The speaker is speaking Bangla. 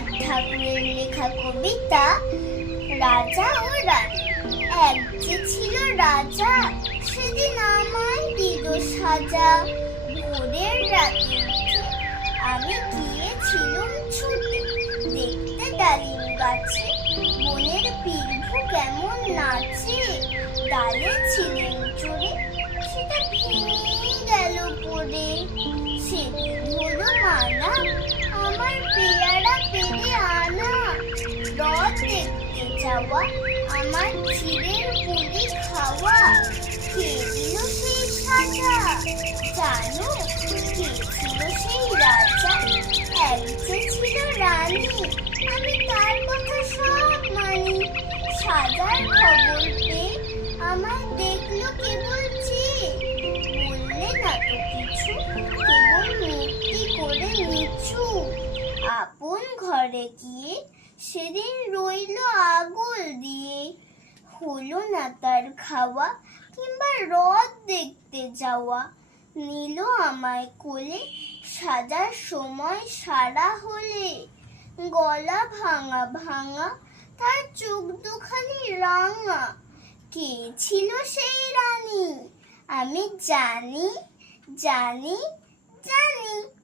রবীন্দ্রনাথ ঠাকুরের লেখা কবিতা রাজা ও রানী। এক যে ছিল রাজা, সেদিন আমায় দিল সাজা। ভোরের রাতে উঠে আমি গিয়েছিলুম ছুটে, দেখতে ডালিম গাছে বনের পিলভু কেমন নাচে। ডালে ছিলেন চড়ে, সেটা ভেঙে গেল পড়ে। সেদিন হলো মানা, আমার পেয়ারা পেরে আনা। রথ দেখতে যাওয়া, আমার চিড়ের পুলি খাওয়া। কে দিল সেই সাজা? জানো কে ছিল সেই রাজা? এক যে ছিল রানী, আমি তার কথা সব মানি। সাজার খবর পেয়ে আমায় দেখলো কেবল চেয়ে, বললে না তো কিছু, কেবল মূর্তি করে নিচু। আপন ঘরে গিয়ে সেদিন রইল আগুল দিয়ে, হলো না তার খাওয়া কিংবা রথ দেখতে যাওয়া। নিল আমায় কোলে সাজার সময় সারা হলে, গলা ভাঙা ভাঙা, তার চোখ দুখানি রাঙা। কে ছিল সেই রানী? আমি জানি জানি জানি।